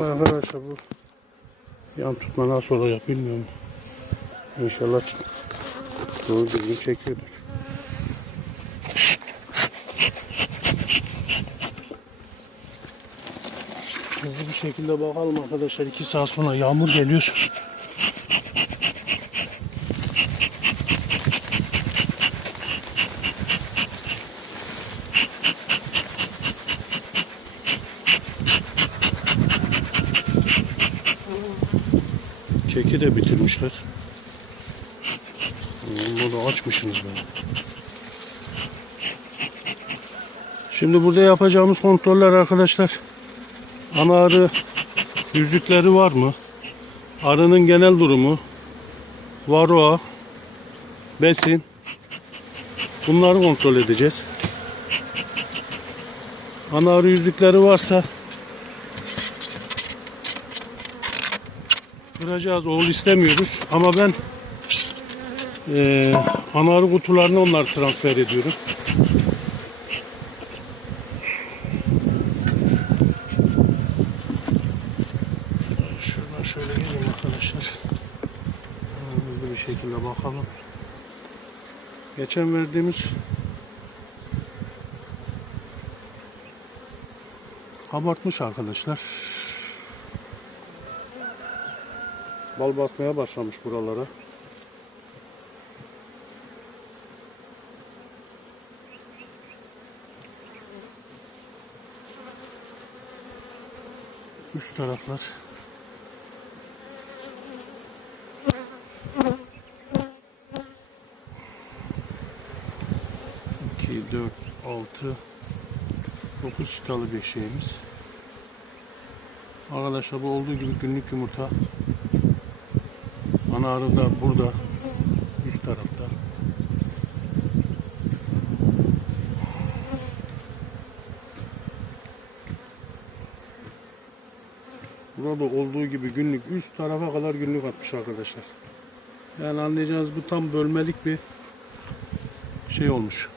Arkadaşlar bu yan tutma nasıl olacak bilmiyorum. İnşallah doğru düzgün çekiyordur. Hızlı bir şekilde bakalım arkadaşlar. 2 saat sonra yağmur geliyor. Keki de bitirmişler. Bunu açmışsınız böyle. Şimdi burada yapacağımız kontroller arkadaşlar. Ana arı yüzükleri var mı? Arının genel durumu, varoa, besin. Bunları kontrol edeceğiz. Ana arı yüzükleri varsa kıracağız. Oğul istemiyoruz. Ama ben eee ana arı kutularını onları transfer ediyorum. Şuradan şöyle geleyim arkadaşlar. Hızlı bir şekilde bakalım. Geçen verdiğimiz abartmış arkadaşlar. Bal basmaya başlamış buralara. Üst taraflar. İki, dört, altı, dokuz çıtalı bir şeyimiz. Arkadaşlar bu olduğu gibi günlük yumurta. Ana arı da burada. Üst tarafta. Burada olduğu gibi günlük üst tarafa kadar günlük atmış arkadaşlar. Yani anlayacağınız bu tam bölmelik bir şey olmuş.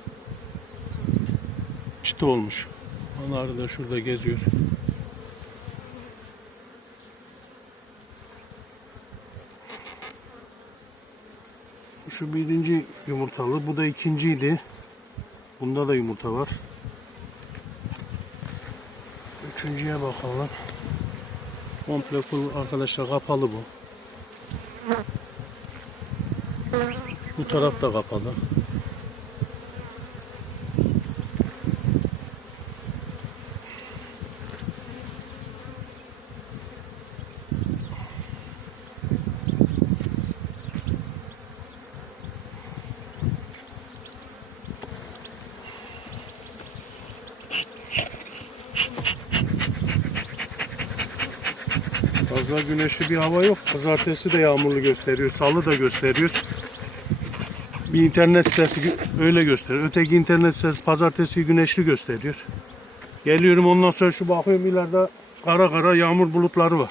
Çıtı olmuş. Ana arı da şurada geziyor. Şu birinci yumurtalı. Bu da ikinciydi. Bunda da yumurta var. Üçüncüye bakalım. Komple full arkadaşlar kapalı bu. Bu taraf da kapalı. Fazla güneşli bir hava yok. Pazartesi de yağmurlu gösteriyor. Salı da gösteriyor. Bir internet sitesi öyle gösteriyor. Öteki internet sitesi pazartesi güneşli gösteriyor. Geliyorum ondan sonra şu bakıyorum ileride kara kara yağmur bulutları var.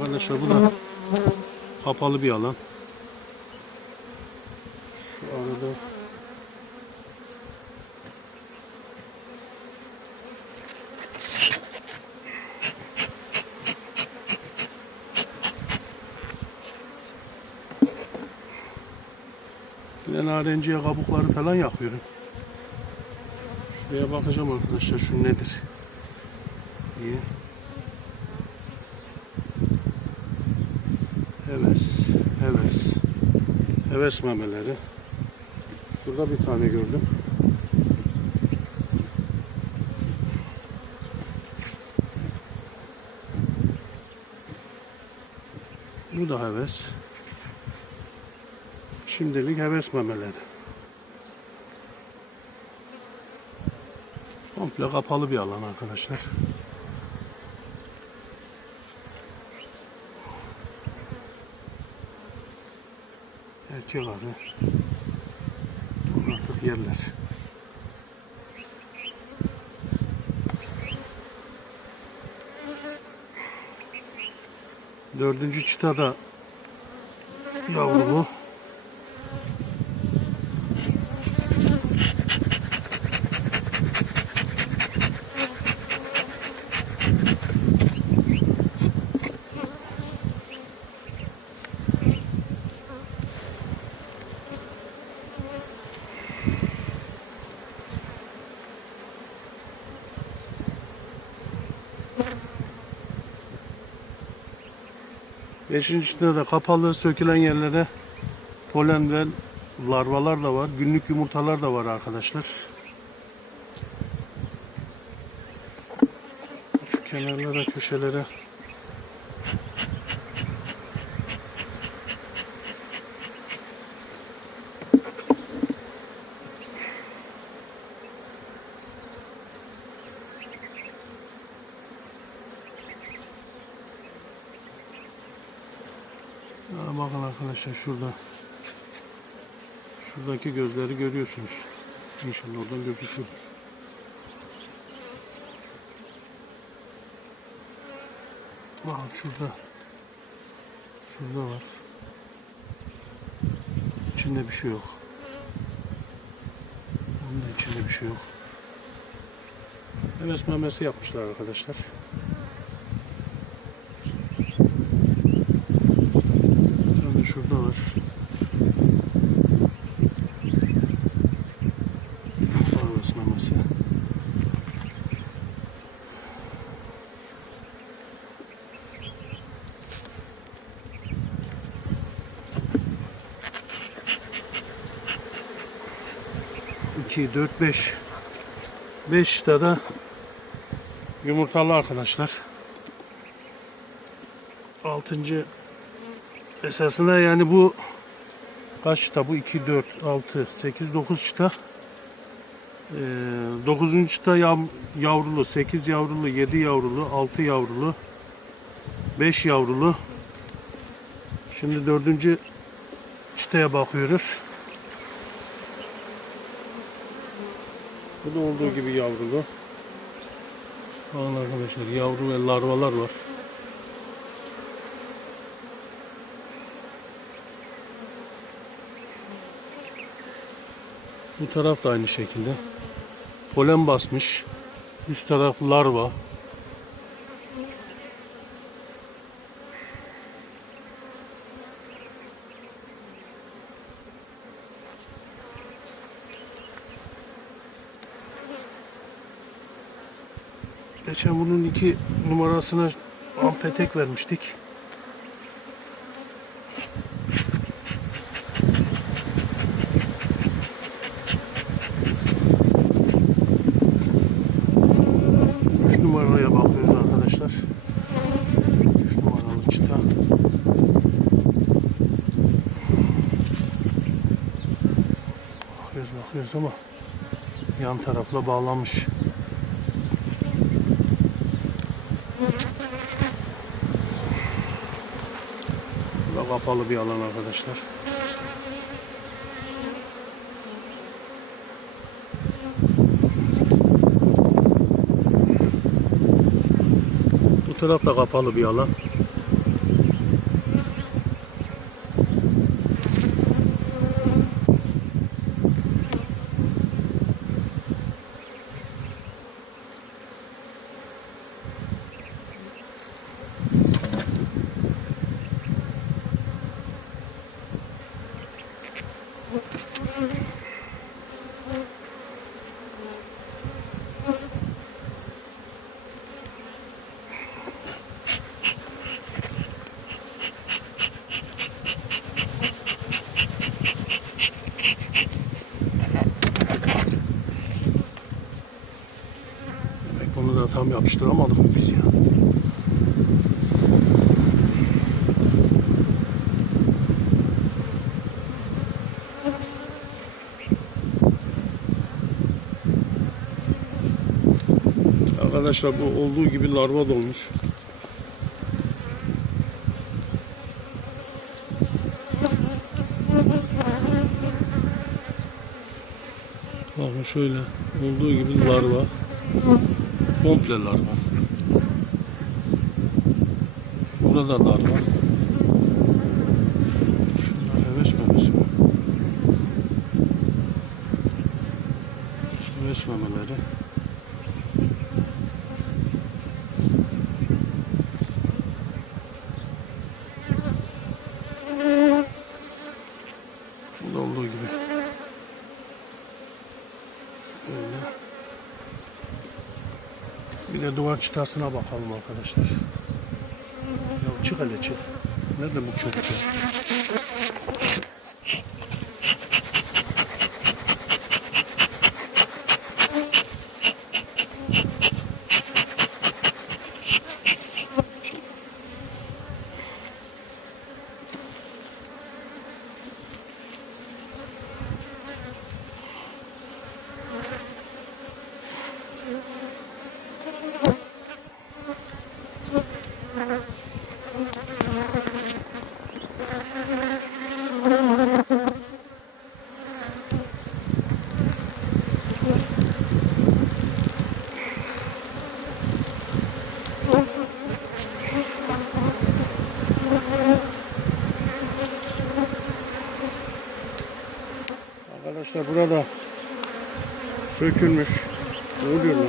Arkadaşlar bu da kapalı bir alan. Şu arada Ben narenciye kabukları falan yakıyorum. Şuraya bakacağım arkadaşlar şu nedir diye. Heves, heves. Heves memeleri. Şurada bir tane gördüm. Bu da heves. Şimdilik heves memeleri. Komple kapalı bir alan arkadaşlar. Erkek arı. Artık yerler. Dördüncü çıta da Beşinci çıtada da kapalı sökülen yerlere polen ve larvalar da var. Günlük yumurtalar da var arkadaşlar. Şu kenarlara, köşelere Ya bakın arkadaşlar şurada. Şuradaki gözleri görüyorsunuz. İnşallah oradan gözüküyor. Bakın şurada. Şurada var. İçinde bir şey yok. Onun da içinde bir şey yok. Heves memesi yapmışlar arkadaşlar. Hemen şurada var. Heves memesi. İki, dört, beş. Beş de yumurtalı arkadaşlar. Altıncı esasında yani bu kaç çıta? Bu 2 4 6 8 9 çıta. Ee, 9. çıta yav- yavrulu 8 yavrulu 7 yavrulu 6 yavrulu 5 yavrulu. Şimdi dördüncü çıtaya bakıyoruz. Bu da olduğu gibi yavrulu. Bakın arkadaşlar yavru ve larvalar var Bu taraf da aynı şekilde. Polen basmış. Üst taraf larva. Geçen bunun iki numarasına ampetek vermiştik. Üç numaraya bakıyoruz arkadaşlar. Üç numaralı çıta. Bakıyoruz ama yan tarafla bağlanmış. Bu da kapalı bir alan arkadaşlar. Bu taraf da kapalı bir alan. Demek bunu da tam yapıştıramadık biz ya? Arkadaşlar bu olduğu gibi larva dolmuş. Bakın şöyle olduğu gibi larva. Komple larva. Burada larva. Şunlar heves memesi mi? Heves memeleri. Burada olduğu gibi. Böyle. Bir de duvar çıtasına bakalım arkadaşlar. Ya çık hele çık. Nerede bu köpek? Arkadaşlar burada sökülmüş. Ne oluyor lan?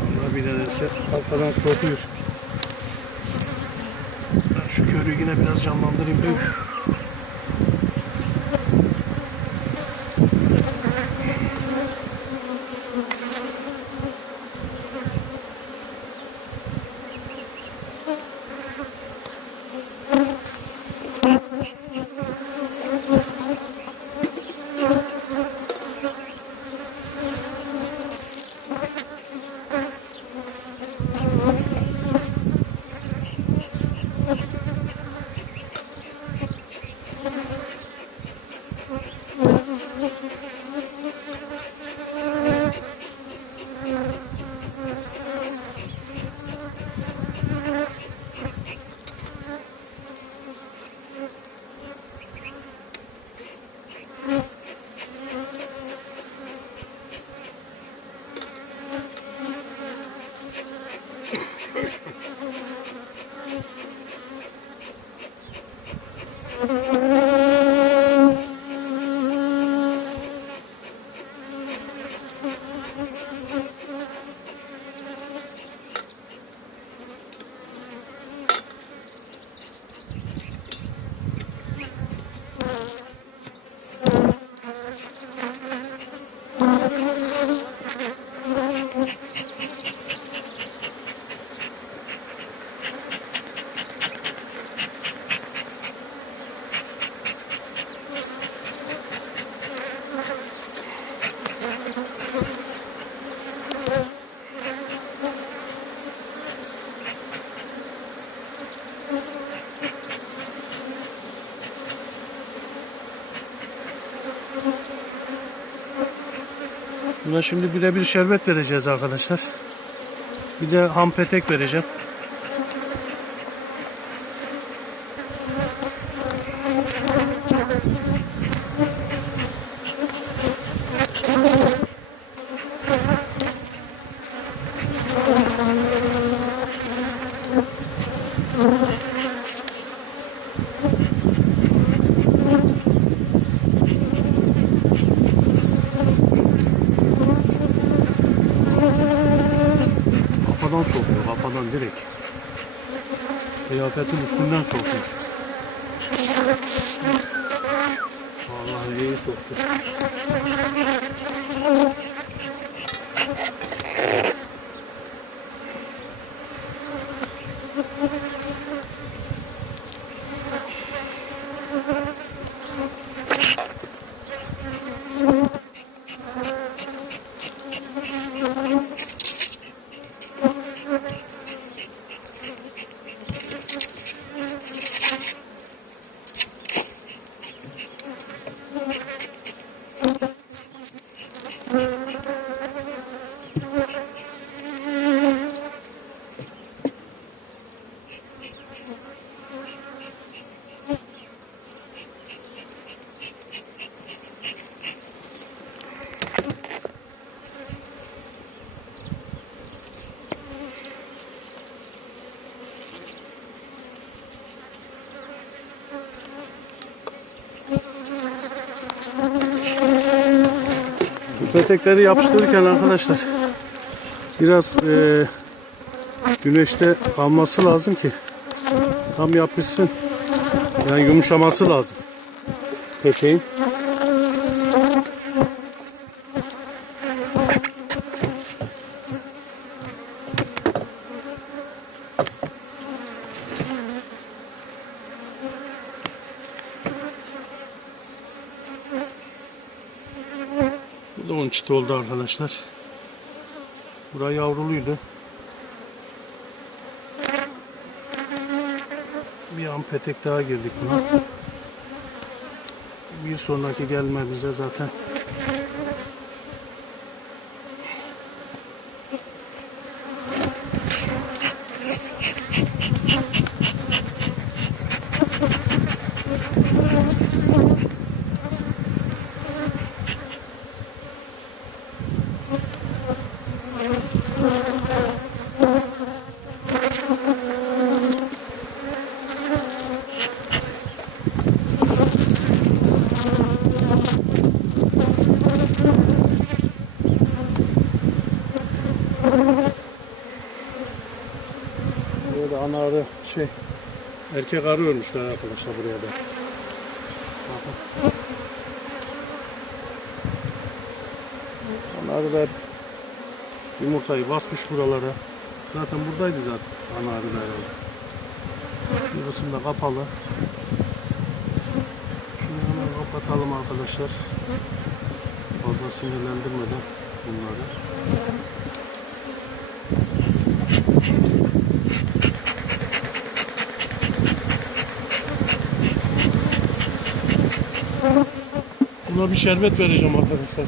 Allah bir nedense arkadan sokuyor. Ben şu körüğü yine biraz canlandırayım. Üf. Buna şimdi birebir şerbet vereceğiz arkadaşlar. Bir de ham petek vereceğim. Kıyafetin üstünden sokuyor. Vallahi iyi soktu. Petekleri yapıştırırken arkadaşlar biraz e, güneşte kalması lazım ki tam yapışsın. Yani yumuşaması lazım. peteğin. Oldu arkadaşlar. Burası yavruluydu. Bir an petek daha girdik buna. Bir sonraki gelmemize zaten Buraya da ana arı şey erkek arı örmüşler arkadaşlar buraya da. Bakın. Ana arılar yumurtayı basmış buralara. Zaten buradaydı zaten ana arı da herhalde. Bir da kapalı. Şunu hemen kapatalım arkadaşlar. Fazla sinirlendirmeden bunları. Buna bir şerbet vereceğim arkadaşlar.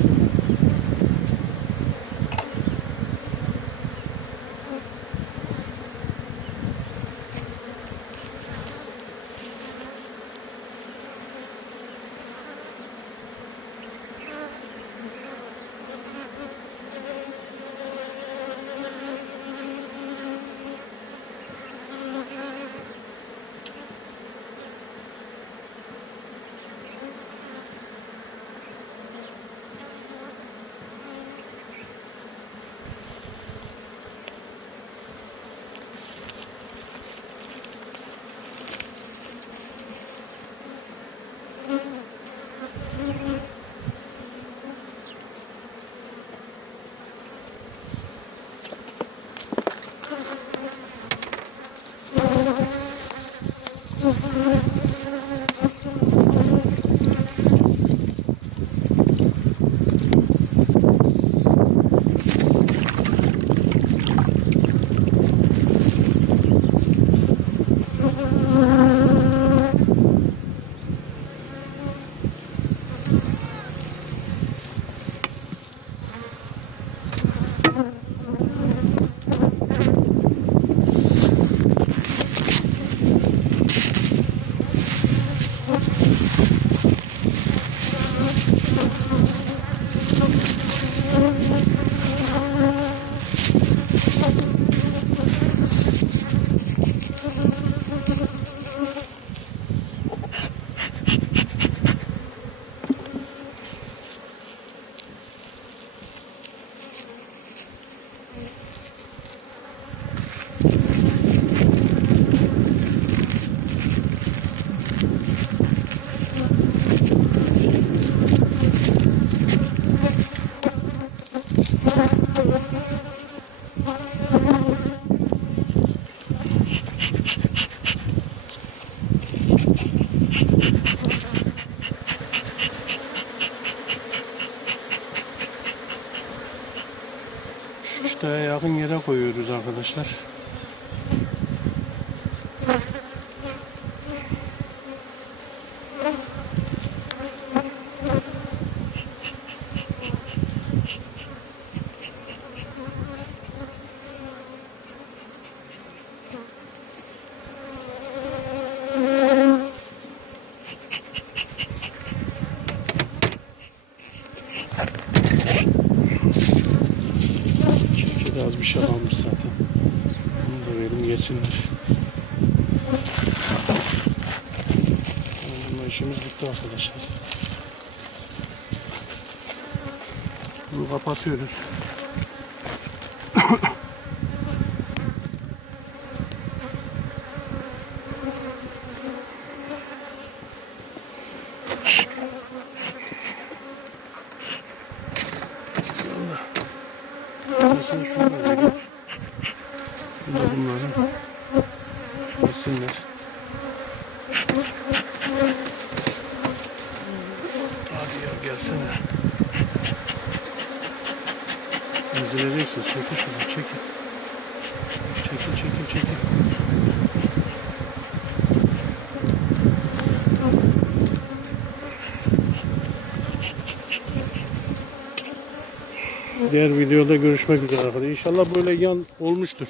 Arkadaşlar. geçsinler. Bununla işimiz bitti arkadaşlar. Bunu kapatıyoruz. Nasıl şunu Şimdi bunları yesinler. Hadi ya gelsene. Ezileceksin. Çekil şunu. Çekil. Çekil çekil çekil. Diğer videoda görüşmek üzere arkadaşlar. İnşallah böyle yan olmuştur.